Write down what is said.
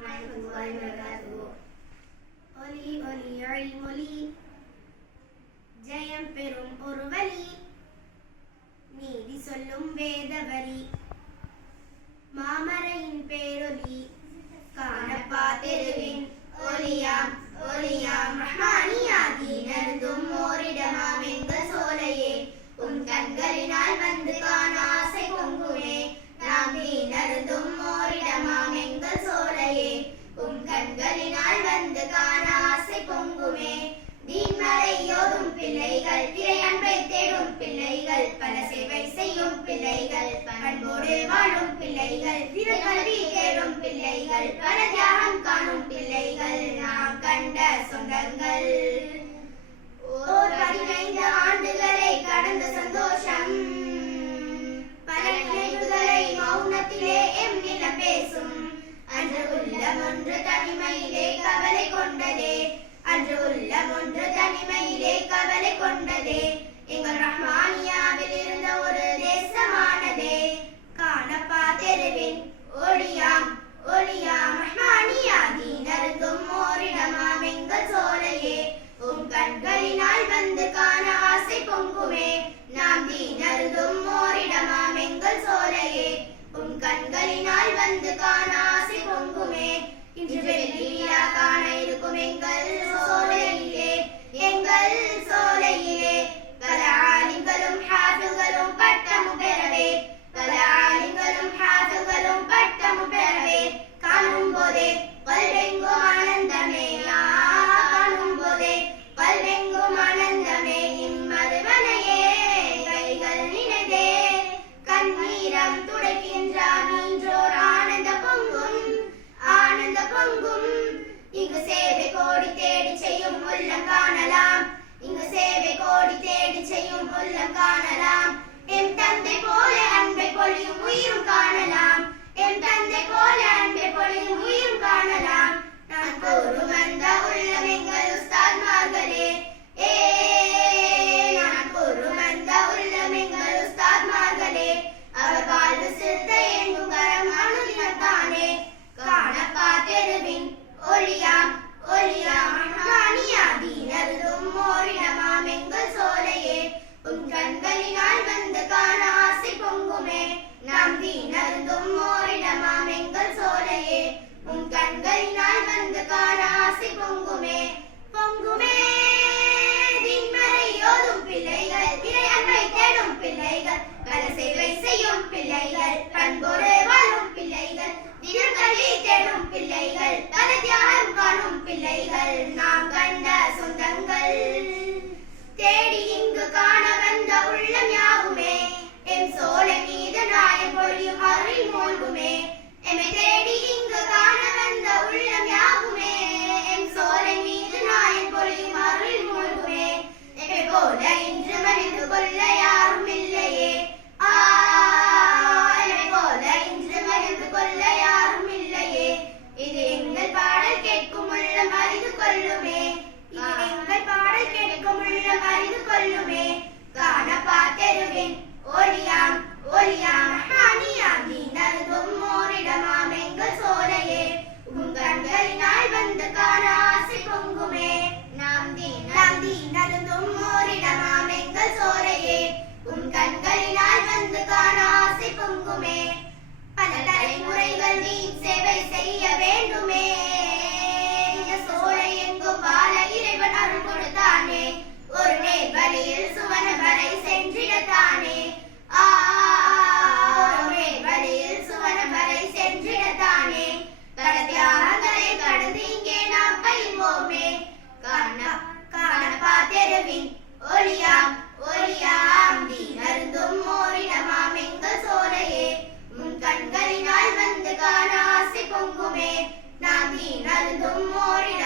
warahmatullahi wabarakatuh. ஒலி ஒலி அழிமொழி ஜெயம் பெறும் ஒரு வழி, நீதி சொல்லும் வேதவரி, மாமரையின் பேரொலி, காணப்பா தெருவின் ஒலியாம் ஒலியாம் ரஹ்மானியாகி நருந்தும் ஓரிடமாம் எங்கள் சோலையே, உன் கண்களினால் வந்து காண ஆசை பொங்குமே, நாம் நீ நருந்தும் ஓரிடமாம் எங்கள் சோலையே, உன் கண்களினால் வந்து காண ஆசை பொங்குமே. தீன்மறை யோதும் பிள்ளைகள், இறை அன்பை தேடும் பிள்ளைகள், பல சேவை செய்யும் பிள்ளைகள், பண்போடு வாழும் பிள்ளைகள், திருக்கல்வி தேடும் பிள்ளைகள், பல தியாகம் காணும் பிள்ளைகள், நாம் கண்ட சொந்தங்கள். ஓர் 15 ஆண்டுகளை கடந்த சந்தோஷம், பல நினைவுகளை மௌனத்திலே எம் நிலம் பேசும். அன்று உள்ளம் ஒன்று தனிமையிலே கவலை கொண்டதே, அன்று உள்ளம் ஒன்று தனிமையிலே கவலை கொண்டதே, எங்கள் ரஹ்மானியாவில் இருந்த ஒரு தேசமானதே. காணப்பா தெருவின் ஒளியாம் ஒளியாம் ரஹ்மானியாகி நருந்தும் ஓரிடமாம் எங்கள் சோலையே, உன் கண்களினால் வந்து காண ஆசை பொங்குமே, நாம் தீனருந்தும் ஓரிடமாம் எங்கள் சோலையே, உன் கண்களினால் வந்து காண ஆசை பொங்குமே. இன்று வெள்ளியா காண இருக்கும் எங்கள் சோலையிலே, எங்கள் சோலையிலே, பல ஆலிம்களும் ஹாஃபிழ்களும் பட்டமும் பெறவே, பல ஆலிம்களும் ஹாஃபிழ்களும் பட்டமும் பெறவே, காணும் போதே கல்வெங்கும் ஆனந்தமே, காணும் போதே கல்வெங்கும் ஆனந்தமே. இம்மருவனையே கைகள் நினைதே கண்ணீரம் துடைக்கின்றார், நீன்றோர் ஆனந்த பொங்கும் ஆனந்த பொங்கும். இங்கு சேவை கோடி தேடி செய்யும் உள்ளம் காணலாம், இங்கு சேவை கோடி தேடி செய்யும் உள்ளம் காணலாம். என் தந்தை போல அன்பை பொழியும் உயிரும் காணலாம், என் தந்தை போல அன்பை பொழியும் உயிரும் காணலாம். நான் கூறும் அந்த உள்ளம் எங்கள் உஸ்தாத்மார்களே, நான் கூறும் அந்த உள்ளம் எங்கள் உஸ்தாத்மார்களே, அவர் வாழ்வு சிறுத்த எங்கும் கரமானுதினம் தானே. காணப்பா தெருவின் ஒளியாம் ஒளியாம் ரஹ்மானியாகி நருந்தும் ஓரிடமாம் எங்கள் சோலையே, உன் கண்களினால் வந்து காண ஆசை பொங்குமே, நாம் தீனருந்தும் ஓரிடமாம் எங்கள் சோலையே, உன் கண்களினால் வந்து காண ஆசை பொங்குமே. பொங்குமே தீன்மறை யோதும் பிள்ளைகள், இறை அன்பை தேடும் பிள்ளைகள், பல சேவை செய்யும் பிள்ளைகள், பண்போடு வாழும் பிள்ளைகள், திருக்கல்வி தேடும் பிள்ளைகள், பல தியாகம் காணும் பிள்ளைகள், நாம் கண்ட சொந்தங்கள். தேடி இங்கு காண வந்த உள்ளம் யாவுமே, எம் சோலை மீது நாயம் பொழியும் அருள் மூழ்குமே, எம்மை தேடி இங்கு காண வந்த உள்ளம் யாவுமே, எம் சோலை மீது நாயம் பொழியும் அருள் மூழ்குமே. எம்மை போல இன்று மனிது கொள்ள யாரும் இல்லையே, எம்மை போல இன்று மனிது கொள்ள யாரும் இல்லையே. இது எங்கள் பாடல் கேட்கும் உள்ளம் அறிந்து கொள்ளுமே, இது எங்கள் பாடல் கேட்கும் உள்ளம் அறிந்து கொள்ளுமே. காணப்பா தெருவின் ஒளியாம் ஒளியாம் ரஹ்மானியாகி நருந்தும் ஓரிடமாம் எங்கள் சோலையே, உன் கண்களினால் வந்து காண ஆசை பொங்குமே, நாம் தீனருந்தும் ஓரிடமாம் எங்கள் சோலையே, உன் கண்களினால் வந்து காண ஆசை பொங்குமே. பல தலைமுறைகள் நீ சேவை செய்ய வேண்டுமே, இந்த சோலை எங்கும் வாழ இறைவன் அருள் கொடுத்தானே, ஒரு நேர் வழியில் சுவன வரை சென்றிடத்தானே, ஒரு நேர் வழியில் சுவன வரை சென்றிடத்தானே. பல தியாகங்களை கடந்து இங்கே நாம் பயில்வோமே, காணப்பா தெருவின் ஒளியாம் ஒளியாம் தீனருந்தும் ஓரிடமாம் எங்கள் சோலையே, உன் கண்களினால் வந்து காண ஆசை பொங்குமே, நாம் தீனருந்தும் ஓரிடமாம்